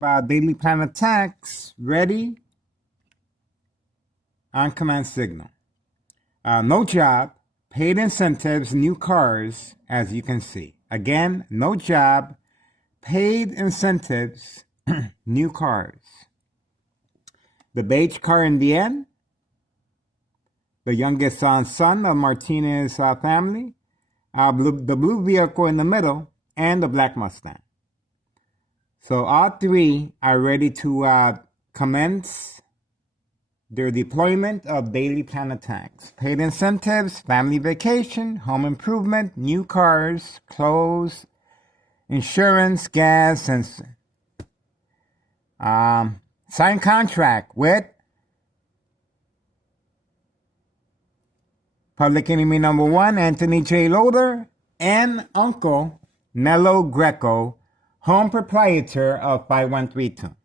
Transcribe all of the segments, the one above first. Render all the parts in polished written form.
Daily plan attacks. Ready? On command signal. No job, paid incentives, new cars, as you can see. Again, no job, paid incentives, new cars. The beige car in the end, the youngest son of Martinez family, the blue vehicle in the middle, and the black Mustang. So all three are ready to commence their deployment of daily plan attacks. Paid incentives, family vacation, home improvement, new cars, clothes, insurance, gas, and signed contract with public enemy number one, Anthony J. Loader, and Uncle Nello Greco, home proprietor of 5132.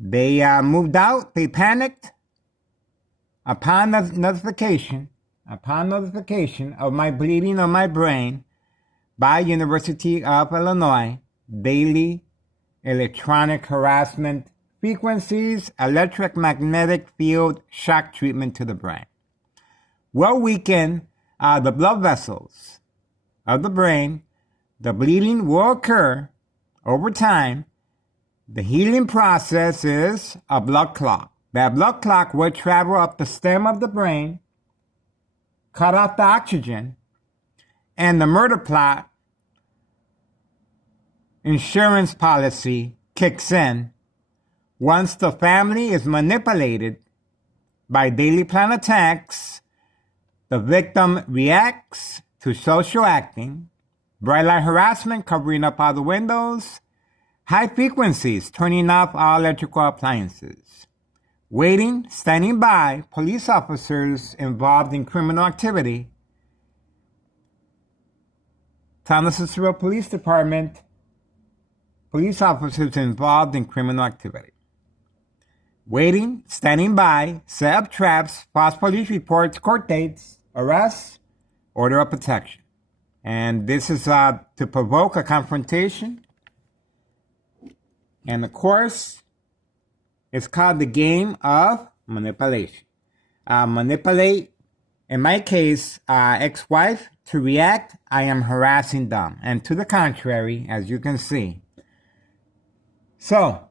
They moved out. They panicked upon notification of my bleeding of my brain by University of Illinois, daily electronic harassment frequencies, electromagnetic field shock treatment to the brain. Will weaken the blood vessels of the brain. The bleeding will occur over time. The healing process is a blood clot. That blood clot will travel up the stem of the brain, cut off the oxygen, and the murder plot insurance policy kicks in once the family is manipulated by daily plan attacks. The victim reacts to social acting, bright light harassment, covering up all the windows, high frequencies, turning off all electrical appliances, waiting, standing by, police officers involved in criminal activity, Thomas Cicero Police Department, police officers involved in criminal activity. Waiting, standing by, set up traps, false police reports, court dates, arrests, order of protection. And this is to provoke a confrontation. And of course, it's called the game of manipulation. Manipulate, in my case, ex-wife to react, I am harassing them. And to the contrary, as you can see. So,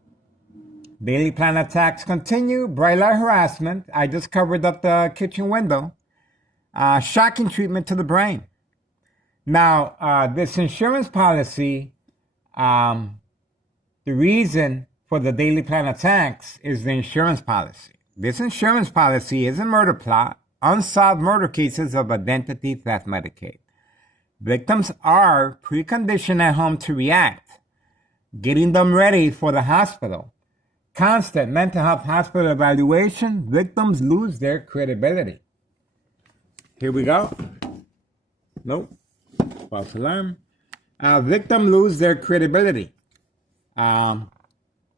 daily plan attacks continue. Bright light harassment. I just covered up the kitchen window. Shocking treatment to the brain. Now, this insurance policy, the reason for the daily plan attacks is the insurance policy. This insurance policy is a murder plot, unsolved murder cases of identity theft Medicaid. Victims are preconditioned at home to react, getting them ready for the hospital. Constant mental health hospital evaluation, victims lose their credibility. Here we go. Nope. False alarm. Victim lose their credibility.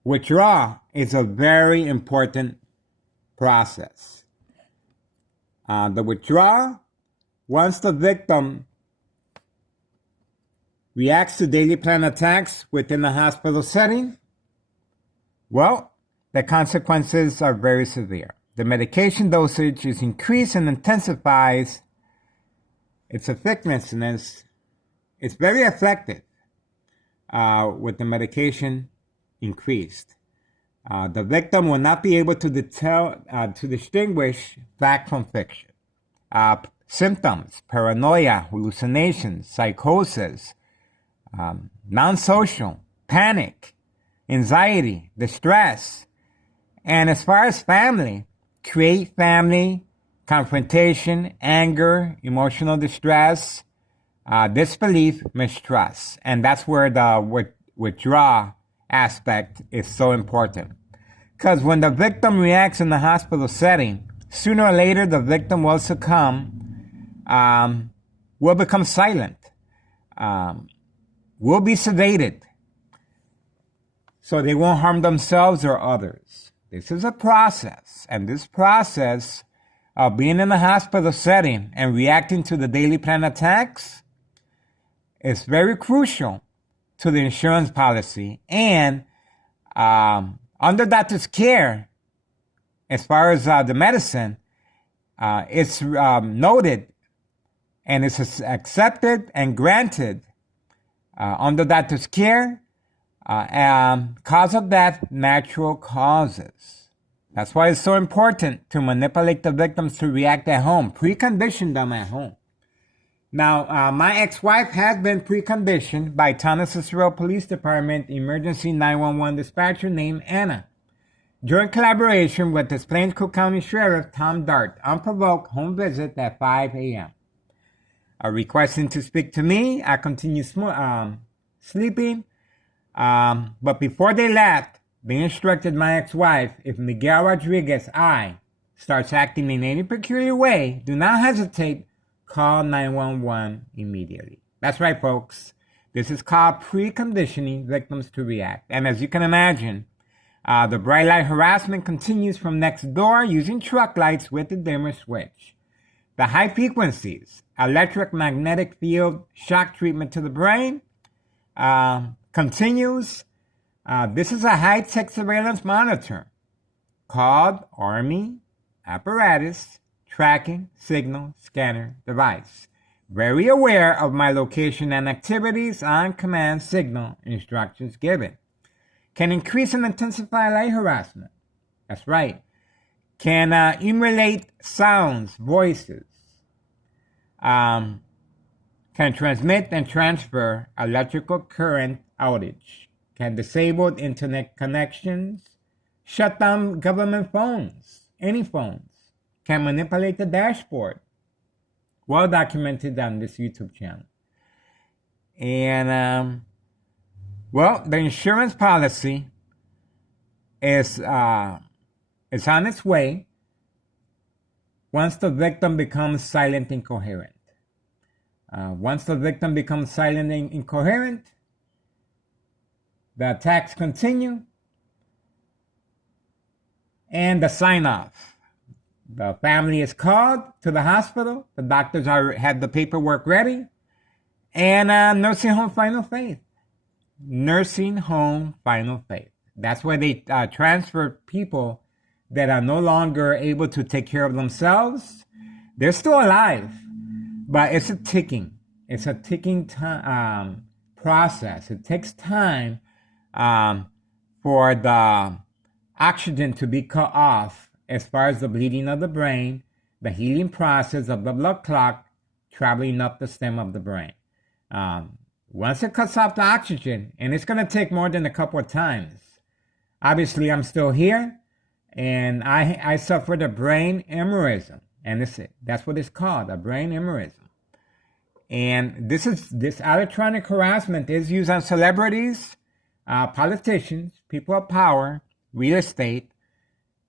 Withdrawal is a very important process. The withdrawal, once the victim reacts to daily plan attacks within the hospital setting, well, the consequences are very severe. The medication dosage is increased and intensifies its effectiveness. It's very effective with the medication increased. The victim will not be able to distinguish fact from fiction. Symptoms, paranoia, hallucinations, psychosis, non-social, panic, anxiety, distress. And as far as family, create family, confrontation, anger, emotional distress, disbelief, mistrust. And that's where the withdrawal aspect is so important. Because when the victim reacts in the hospital setting, sooner or later the victim will succumb, will become silent, will be sedated, so they won't harm themselves or others. This is a process, and this process of being in the hospital setting and reacting to the daily plan attacks is very crucial to the insurance policy and Under doctor's care, as far as the medicine, it's noted and it's accepted and granted under doctor's care, cause of death, natural causes. That's why it's so important to manipulate the victims to react at home, precondition them at home. Now, my ex-wife has been preconditioned by Town of Cicero Police Department Emergency 911 dispatcher named Anna. During collaboration with the Plains Cook County Sheriff Tom Dart, unprovoked home visit at 5 a.m. Requesting to speak to me, I continue sleeping. But before they left, they instructed my ex-wife, if Miguel Rodriguez, starts acting in any peculiar way, do not hesitate, call 911 immediately. That's right, folks. This is called preconditioning victims to react. And as you can imagine, the bright light harassment continues from next door using truck lights with the dimmer switch. The high frequencies, electromagnetic field shock treatment to the brain, continues. This is a high-tech surveillance monitor called Army Apparatus Tracking Signal Scanner Device. Very aware of my location and activities on command signal instructions given. Can increase and intensify light harassment. That's right. Can emulate sounds, voices. Can transmit and transfer electrical current outage. Can disable internet connections. Shut down government phones, any phones. Can manipulate the dashboard. Well documented on this YouTube channel. And, the insurance policy is on its way once the victim becomes silent and incoherent. Once the victim becomes silent and incoherent, the attacks continue, and the sign-off. The family is called to the hospital. The doctors have the paperwork ready. And nursing home final faith. Nursing home final faith. That's where they transfer people that are no longer able to take care of themselves. They're still alive, but it's a ticking. It's a ticking process. It takes time for the oxygen to be cut off as far as the bleeding of the brain, the healing process of the blood clot traveling up the stem of the brain. Once it cuts off the oxygen, and it's going to take more than a couple of times. Obviously, I'm still here, and I suffered a brain aneurysm, and that's what it's called, a brain aneurysm. And this electronic harassment is used on celebrities, politicians, people of power, real estate,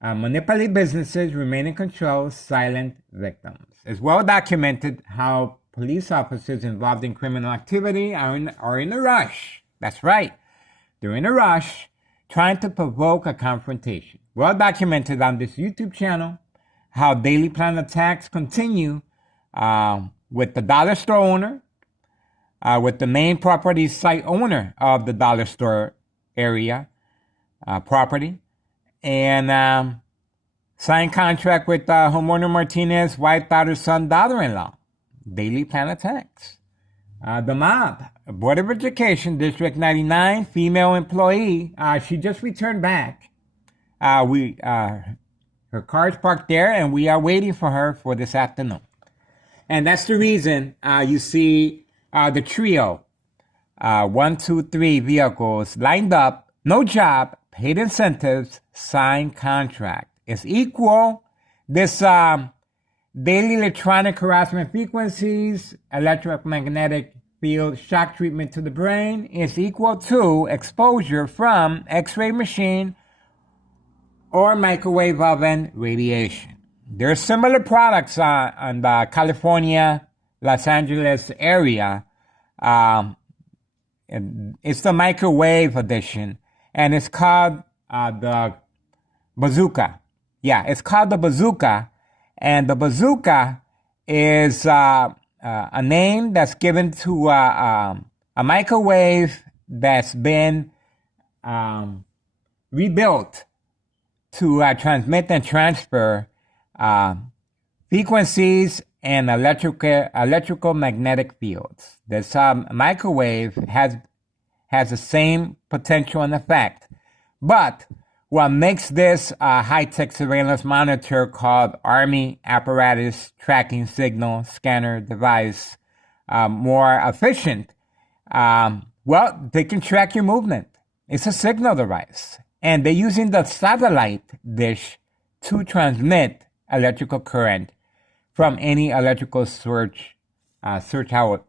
manipulate businesses, remain in control, silent victims. It's well documented how police officers involved in criminal activity are in a rush. That's right. They're in a rush trying to provoke a confrontation. Well documented on this YouTube channel how daily plan attacks continue with the dollar store owner, with the main property site owner of the dollar store area property, and signed contract with homeowner Martinez, wife, daughter, son, daughter-in-law. Daily plan attacks. The mob, Board of Education, District 99, female employee. She just returned back. Her car is parked there, and we are waiting for her for this afternoon. And that's the reason you see the trio, 1, 2, 3 vehicles lined up, no job, paid incentives, signed contract. It's equal. This daily electronic harassment frequencies, electromagnetic field shock treatment to the brain is equal to exposure from X-ray machine or microwave oven radiation. There are similar products on the California, Los Angeles area. It's the microwave edition, and it's called the bazooka. Yeah, it's called the bazooka, and the bazooka is a name that's given to a microwave that's been rebuilt to transmit and transfer frequencies and electrical magnetic fields. This microwave has the same potential and effect. But what makes this high-tech surveillance monitor called Army Apparatus Tracking Signal Scanner Device more efficient, well, they can track your movement. It's a signal device. And they're using the satellite dish to transmit electrical current from any electrical source outage.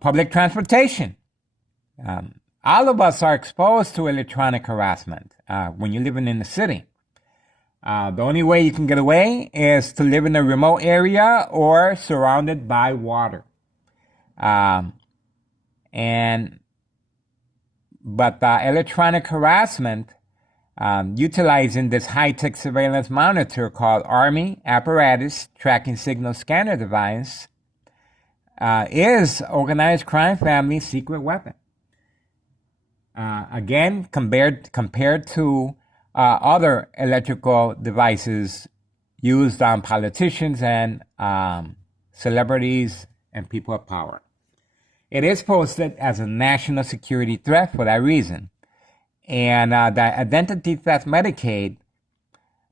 Public transportation. All of us are exposed to electronic harassment when you're living in the city. The only way you can get away is to live in a remote area or surrounded by water. But electronic harassment, utilizing this high-tech surveillance monitor called Army Apparatus Tracking Signal Scanner Device, is organized crime family's secret weapon. Again, compared to other electrical devices used on politicians and celebrities and people of power. It is posted as a national security threat for that reason. And the identity theft Medicaid,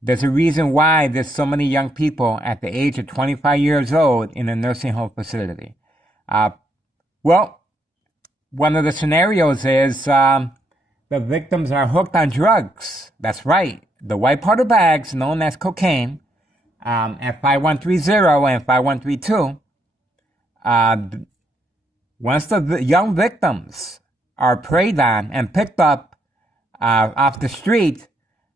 there's a reason why there's so many young people at the age of 25 years old in a nursing home facility. Well, one of the scenarios is the victims are hooked on drugs. That's right. The white powder bags, known as cocaine, at 5130 and 5132, once the young victims are preyed on and picked up off the street,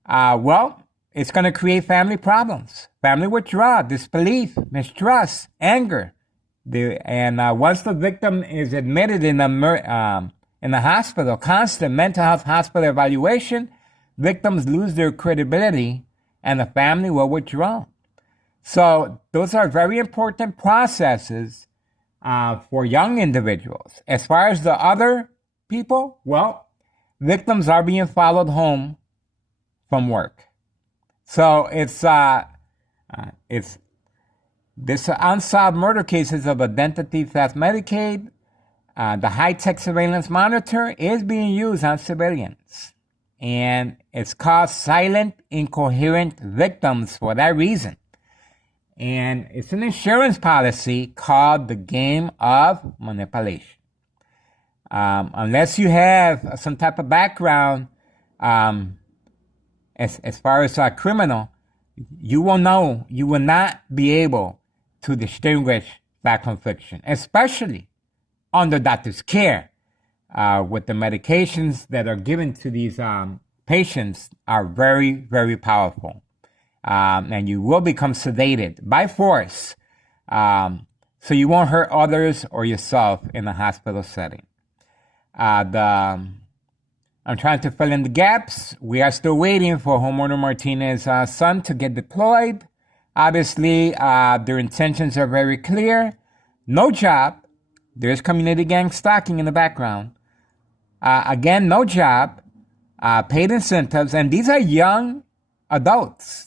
well, it's going to create family problems, family withdrawal, disbelief, mistrust, anger. Once the victim is admitted in the hospital, constant mental health hospital evaluation, victims lose their credibility and the family will withdraw. So those are very important processes for young individuals. As far as the other people, well, victims are being followed home from work. So it's this unsolved murder cases of identity theft Medicaid. The high-tech surveillance monitor is being used on civilians. And it's called silent, incoherent victims for that reason. And it's an insurance policy called the game of manipulation. Unless you have some type of background as far as a criminal, you will not be able to distinguish fact from fiction, especially under doctor's care, with the medications that are given to these patients are very, very powerful. And you will become sedated by force, so you won't hurt others or yourself in a hospital setting. I'm trying to fill in the gaps. We are still waiting for homeowner Martinez's son to get deployed. Obviously, their intentions are very clear. No job. There's community gang stalking in the background. Again, no job. Paid incentives. And these are young adults.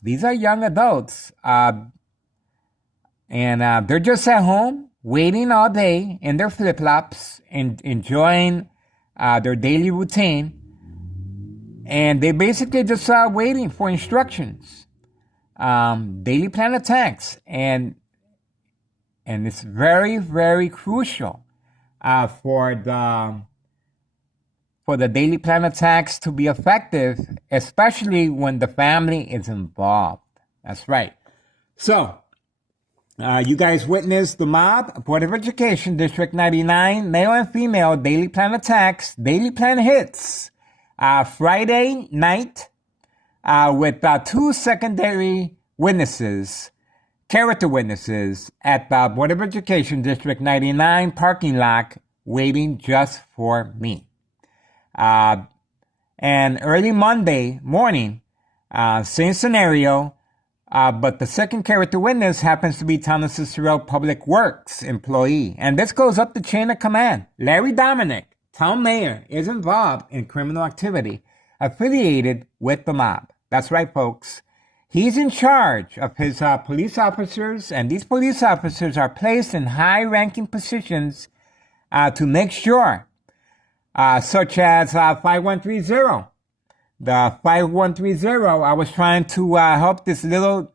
And they're just at home, waiting all day in their flip-flops and enjoying their daily routine. And they basically just waiting for instructions. Daily plan attacks. And it's very, very crucial for the daily plan attacks to be effective, especially when the family is involved. That's right. So, you guys witnessed the mob, Board of Education, District 99, male and female daily plan attacks, daily plan hits, Friday night, with two secondary witnesses, character witnesses, at the Board of Education, District 99 parking lot, waiting just for me. And early Monday morning, same scenario, but the second character witness happens to be Town of Cicero Public Works employee. And this goes up the chain of command. Larry Dominic town mayor is involved in criminal activity affiliated with the mob. That's right, folks. He's in charge of his police officers, and these police officers are placed in high-ranking positions to make sure, such as 5130. The 5130, I was trying to help this little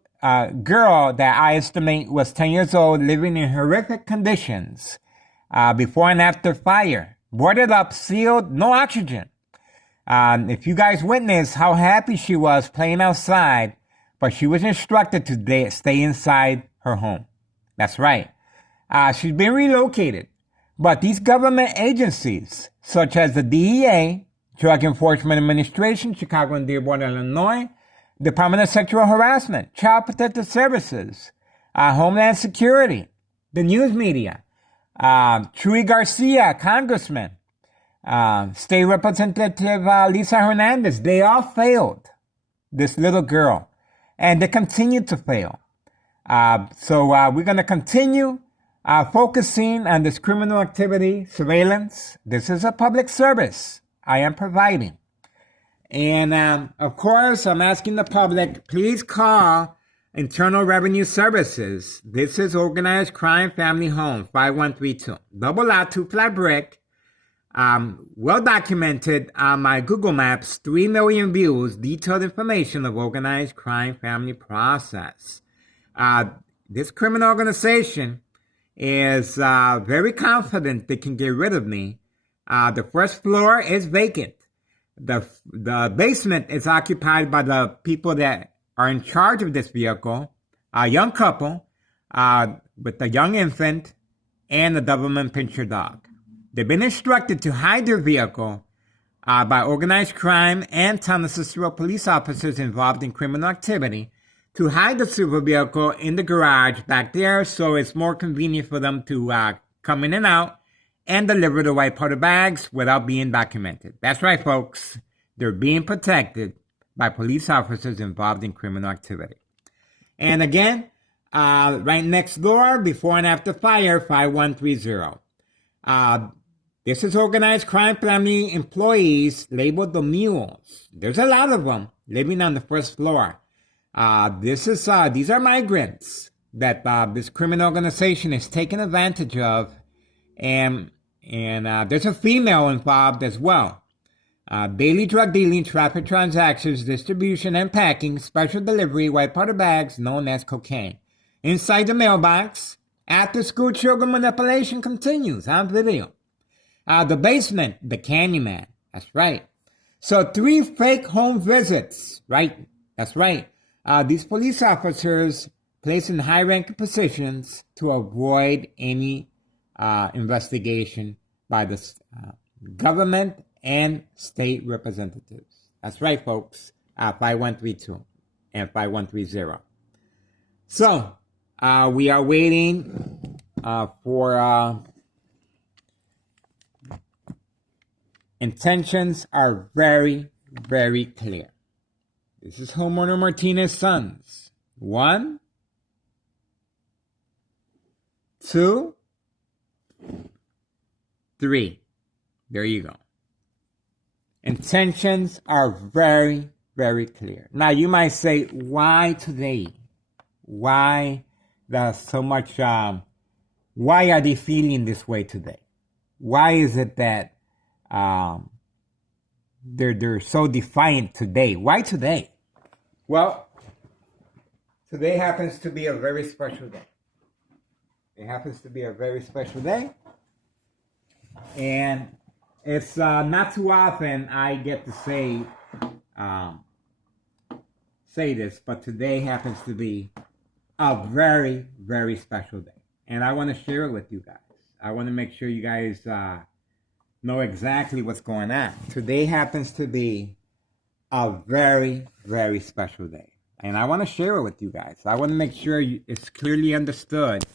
girl that I estimate was 10 years old, living in horrific conditions before and after fire. Boarded up, sealed, no oxygen. If you guys witnessed how happy she was playing outside, but she was instructed to stay inside her home. That's right. She's been relocated. But these government agencies, such as the DEA, Drug Enforcement Administration, Chicago and Dearborn, Illinois, Department of Sexual Harassment, Child Protective Services, Homeland Security, the news media, Chuy Garcia, Congressman, State Representative Lisa Hernandez, they all failed this little girl. And they continue to fail. So we're going to continue focusing on this criminal activity, surveillance. This is a public service I am providing. And of course, I'm asking the public, please call Internal Revenue Services. This is Organized Crime Family Home, 5132. Double lot, 2 flat brick. Well documented on my Google Maps, 3 million views, detailed information of organized crime family process. This criminal organization is very confident they can get rid of me. The first floor is vacant. The basement is occupied by the people that are in charge of this vehicle, a young couple with a young infant and a Doberman Pinscher dog. They've been instructed to hide their vehicle by organized crime and town of Cicero police officers involved in criminal activity to hide the silver vehicle in the garage back there so it's more convenient for them to come in and out and deliver the white powder bags without being documented. That's right, folks. They're being protected by police officers involved in criminal activity. And again, right next door, before and after fire, 5130. This is organized crime family employees labeled the mules. There's a lot of them living on the first floor. These are migrants that this criminal organization is taking advantage of, and there's a female involved as well. Daily drug dealing, traffic transactions, distribution and packing, special delivery, white powder bags known as cocaine. Inside the mailbox, after school children manipulation continues on video. The basement, the Candyman. That's right. So 3 fake home visits, right? That's right. These police officers placed in high-ranking positions to avoid any investigation by the government and state representatives. That's right, folks. 5132 and 5130. So we are waiting for... Intentions are very, very clear. This is homeowner Martinez sons. 1, 2, 3. There you go. Intentions are very, very clear. Now you might say, why today? Why there's so much, why are they feeling this way today? Why is it that they're so defiant today? Why today? Well, today happens to be a very special day. It happens to be a very special day. And it's not too often I get to say this, but today happens to be a very, very special day. And I want to share it with you guys. I want to make sure you guys know exactly what's going on. Today happens to be a very, very special day. And I want to share it with you guys. I want to make sure it's clearly understood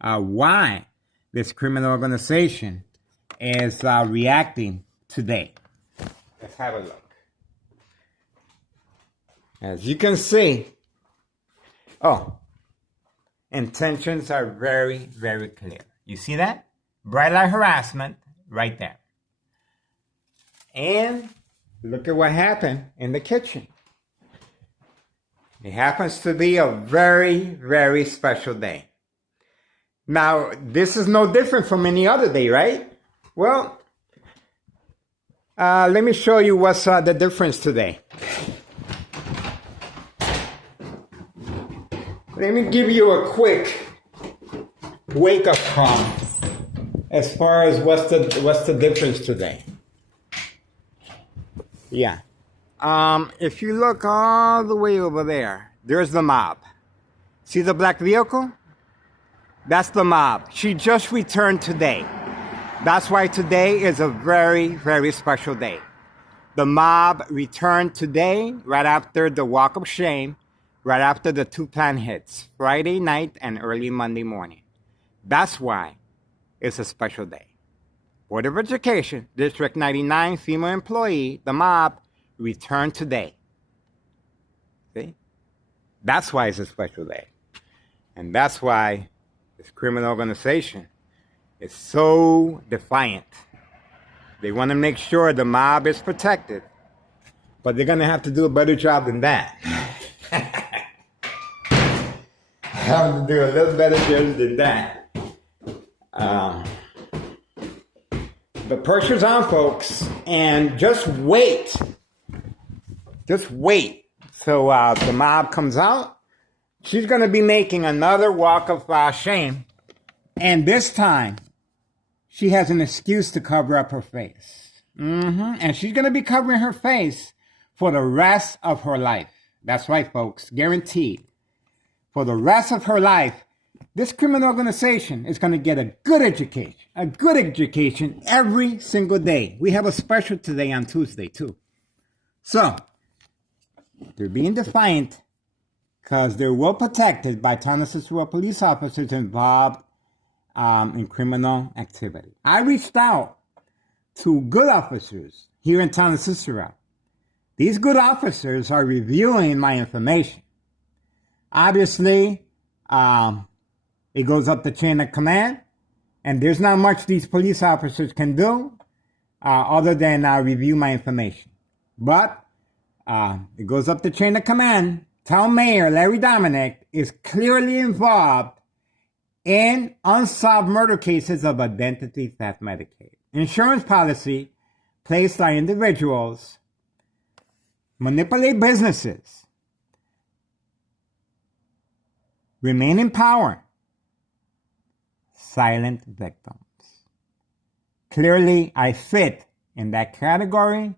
why this criminal organization is reacting today. Let's have a look. As you can see, intentions are very, very clear. You see that? Bright light harassment right there. And look at what happened in the kitchen. It happens to be a very, very special day. Now, this is no different from any other day, right? Well, let me show you what's the difference today. Let me give you a quick wake-up call as far as what's the difference today. Yeah. If you look all the way over there, there's the mob. See the black vehicle? That's the mob. She just returned today. That's why today is a very, very special day. The mob returned today, right after the walk of shame, right after the two plan hits, Friday night and early Monday morning. That's why it's a special day. Board of Education, District 99 female employee, the mob, returned today. See? That's why it's a special day. And that's why this criminal organization is so defiant. They want to make sure the mob is protected, but they're going to have to do a better job than that. Have to do a little better job than that. The pressure's on, folks, and just wait. Just wait. So the mob comes out. She's going to be making another walk of shame. And this time, she has an excuse to cover up her face. And she's going to be covering her face for the rest of her life. That's right, folks. Guaranteed. For the rest of her life, this criminal organization is going to get a good education. A good education every single day. We have a special today on Tuesday, too. So, they're being defiant because they're well protected by Cicero police officers involved in criminal activity. I reached out to good officers here in Cicero. These good officers are reviewing my information. Obviously, it goes up the chain of command, and there's not much these police officers can do other than review my information. But it goes up the chain of command. Town Mayor Larry Dominic is clearly involved in unsolved murder cases of identity theft Medicaid. Insurance policy placed on individuals, manipulate businesses, remain in power, silent victims. Clearly, I fit in that category,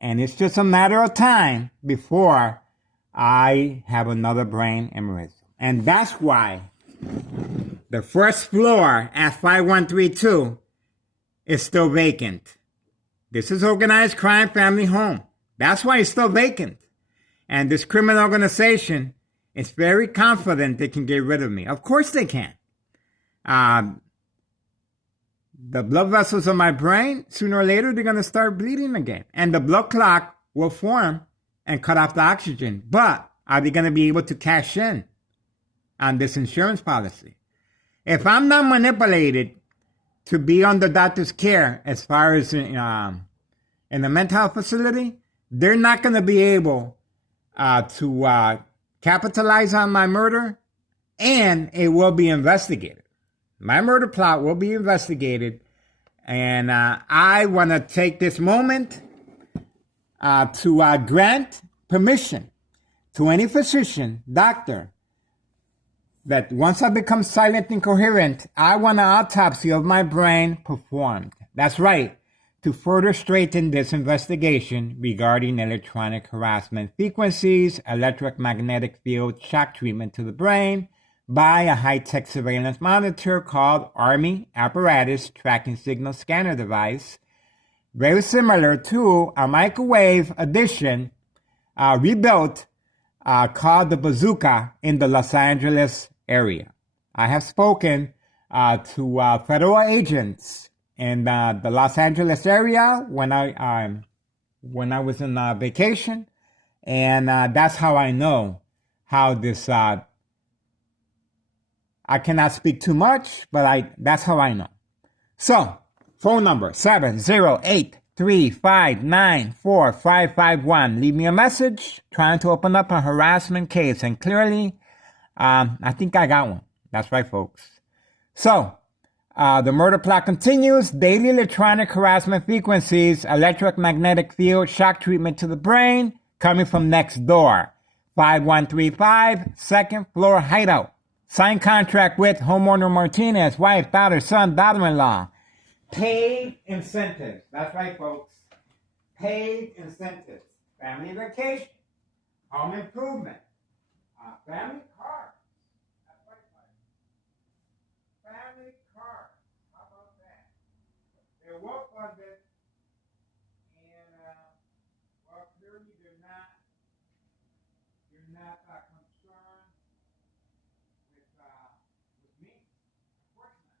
and it's just a matter of time before I have another brain aneurysm. And that's why the first floor at 5132 is still vacant. This is organized crime family home. That's why it's still vacant. And this criminal organization is very confident they can get rid of me. Of course they can. The blood vessels of my brain, sooner or later, they're going to start bleeding again. And the blood clot will form and cut off the oxygen. But are they going to be able to cash in on this insurance policy? If I'm not manipulated to be under doctor's care as far as in a mental health facility, they're not going to be able to capitalize on my murder, and it will be investigated. My murder plot will be investigated, and I want to take this moment to grant permission to any physician, doctor, that once I become silent and coherent, I want an autopsy of my brain performed. That's right, to further straighten this investigation regarding electronic harassment frequencies, electromagnetic field shock treatment to the brain by a high-tech surveillance monitor called Army Apparatus Tracking Signal Scanner Device, very similar to a microwave edition rebuilt called the Bazooka in the Los Angeles area. I have spoken to federal agents in the Los Angeles area when I was on vacation, and that's how I know how this. I cannot speak too much, but that's how I know. So, phone number 708 513-594-4551. Leave me a message trying to open up a harassment case. And clearly, I think I got one. That's right, folks. So, the murder plot continues. Daily electronic harassment frequencies, electromagnetic field, shock treatment to the brain, coming from next door. 5135, second floor hideout. Signed contract with homeowner Martinez, wife, daughter, son, daughter-in-law. Paid incentives. That's right, folks. Paid incentives. Family vacation. Home improvement. Family car. That's right, folks. Family car. How about that? They're well funded. And, well, clearly they're not concerned with me. Of course not.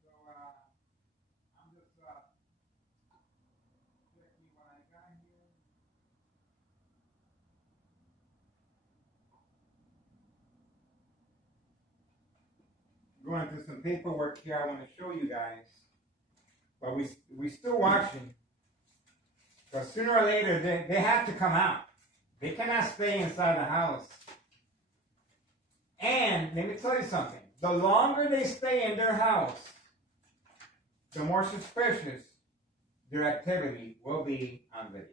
So, I'm just checking what I got here. Going through some paperwork here I want to show you guys. But we still watching. Because sooner or later they have to come out. They cannot stay inside the house. And let me tell you something. The longer they stay in their house, the more suspicious their activity will be on video.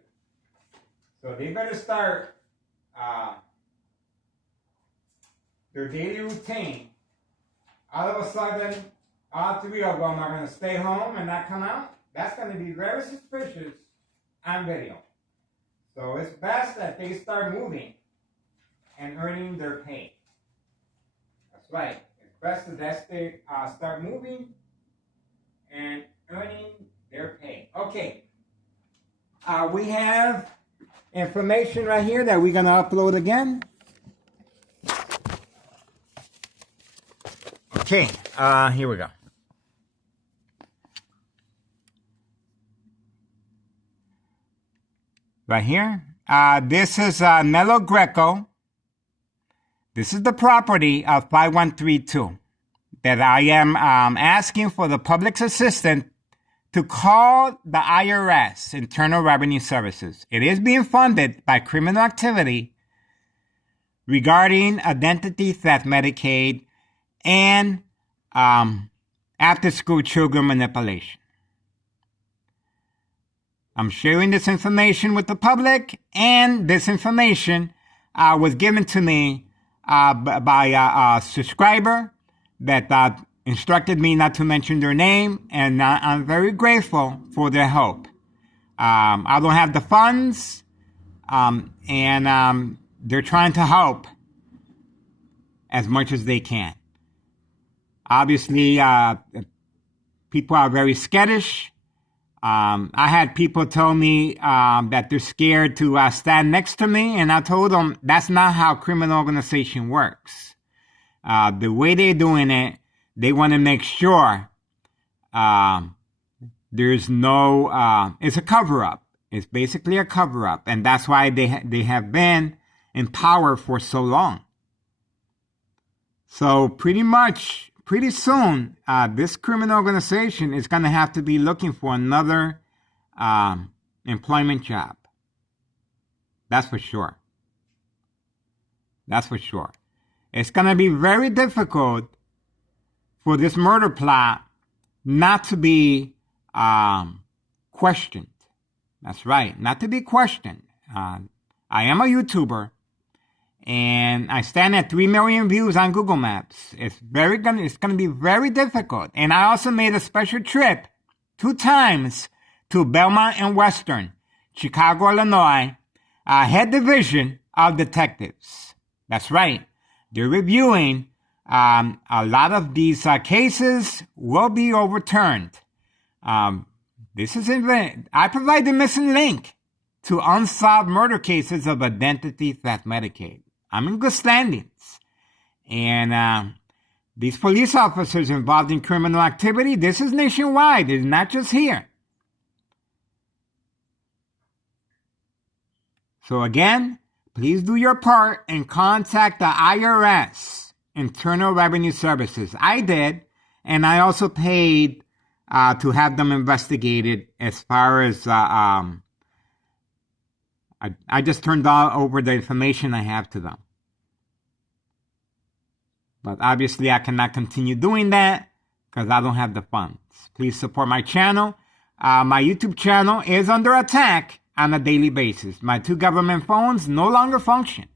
So they better start their daily routine. All of a sudden, all three of them are going to stay home and not come out. That's going to be very suspicious on video. So it's best that they start moving and earning their pay. That's right. It's best that they start moving and earning their pay. Okay. We have information right here that we're going to upload again. Okay. Here we go. Right here. This is Nello Greco. This is the property of 5132 that I am asking for the public's assistant to call the IRS, Internal Revenue Services. It is being funded by criminal activity regarding identity theft, Medicaid, and after-school children manipulation. I'm sharing this information with the public, and this information was given to me by a subscriber that instructed me not to mention their name, and I'm very grateful for their help. I don't have the funds, and they're trying to help as much as they can. Obviously, people are very skittish. I had people tell me that they're scared to stand next to me, and I told them that's not how criminal organization works. The way they're doing it, they want to make sure there's no, it's a cover-up. It's basically a cover-up, and that's why they have been in power for so long. So pretty soon, this criminal organization is going to have to be looking for another employment job. That's for sure. That's for sure. It's going to be very difficult for this murder plot not to be questioned. That's right, not to be questioned. I am a YouTuber, and I stand at 3 million views on Google Maps. It's going to be very difficult. And I also made a special trip 2 times to Belmont and Western, Chicago, Illinois, head division of detectives. That's right. They're reviewing a lot of these cases will be overturned. I provide the missing link to unsolved murder cases of identity theft Medicaid. I'm in good standings. And these police officers involved in criminal activity, this is nationwide. It's not just here. So again, please do your part and contact the IRS, Internal Revenue Services. I did, and I also paid to have them investigated as far as I just turned over the information I have to them. But obviously I cannot continue doing that because I don't have the funds. Please support my channel. My YouTube channel is under attack on a daily basis. My 2 government phones no longer function.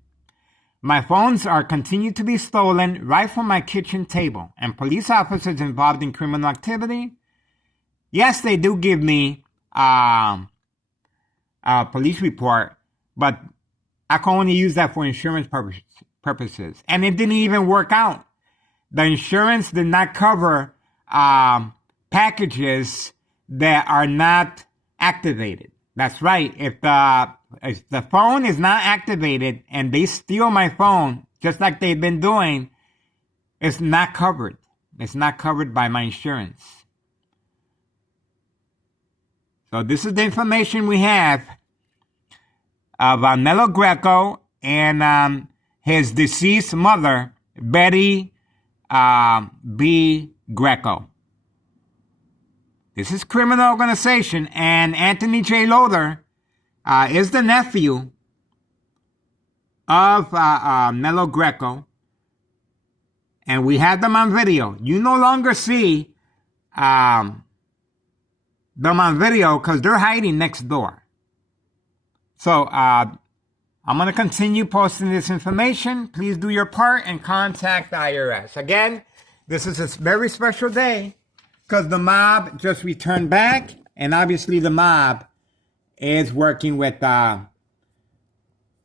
My phones are continued to be stolen right from my kitchen table. And police officers involved in criminal activity, yes, they do give me a police report, but I can only use that for insurance purposes. And it didn't even work out. The insurance did not cover packages that are not activated. That's right. If the phone is not activated and they steal my phone, just like they've been doing, it's not covered. It's not covered by my insurance. So this is the information we have of Nello Greco and his deceased mother, Betty B. Greco. This is criminal organization, and Anthony J. Loader is the nephew of Nello Greco, and we have them on video. You no longer see them on video because they're hiding next door. So I'm going to continue posting this information. Please do your part and contact the IRS. Again, this is a very special day because the mob just returned back, and obviously the mob is working with ton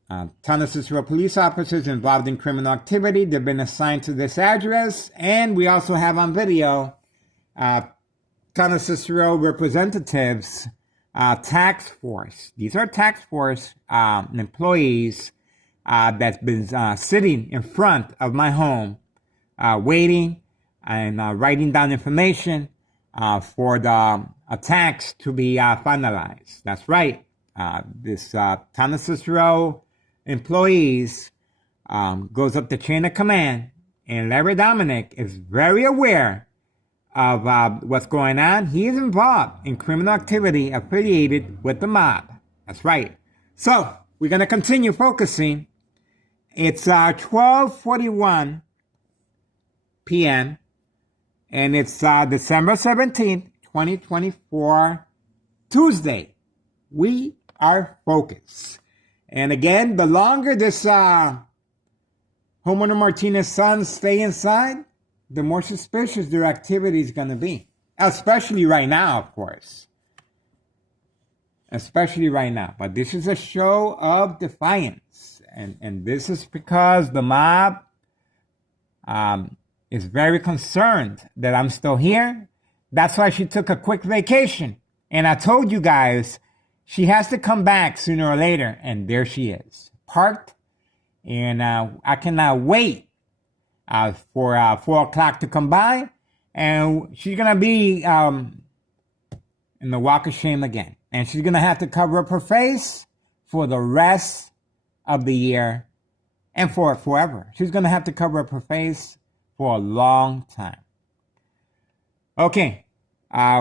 of Cicero police officers involved in criminal activity. They've been assigned to this address, and we also have on video ton of Cicero representatives, tax force. These are tax force employees that's been sitting in front of my home, waiting and writing down information for the attacks to be finalized. That's right. This ton of Cicero employees goes up the chain of command, and Larry Dominic is very aware of what's going on. He is involved in criminal activity affiliated with the mob. That's right. So we're going to continue focusing. It's 12:41 p.m. and it's December 17th, 2024, Tuesday. We are focused. And again, the longer this homeowner Martinez sons stay inside, the more suspicious their activity is going to be. Especially right now, of course. Especially right now. But this is a show of defiance. And this is because the mob is very concerned that I'm still here. That's why she took a quick vacation. And I told you guys, she has to come back sooner or later. And there she is, parked. And I cannot wait for 4 o'clock to come by. And she's going to be in the walk of shame again. And she's going to have to cover up her face for the rest of the year and for forever. She's going to have to cover up her face for a long time. Okay,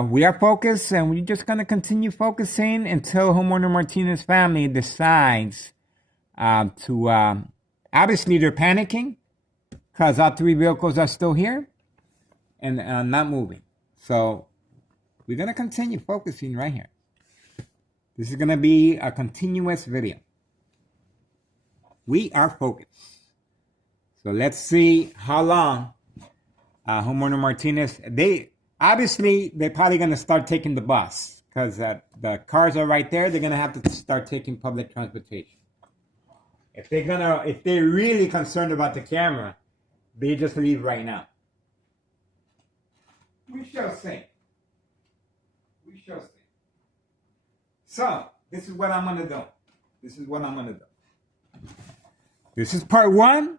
we are focused, and we're just going to continue focusing until homeowner Martinez family decides to, obviously they're panicking because all 3 vehicles are still here and not moving. So we're going to continue focusing right here. This is going to be a continuous video. We are focused. So let's see how long homeowner Martinez, they're probably going to start taking the bus because the cars are right there. They're going to have to start taking public transportation. If they're really concerned about the camera, they just leave right now. We shall see. We shall see. So, this is what I'm going to do. This is part 1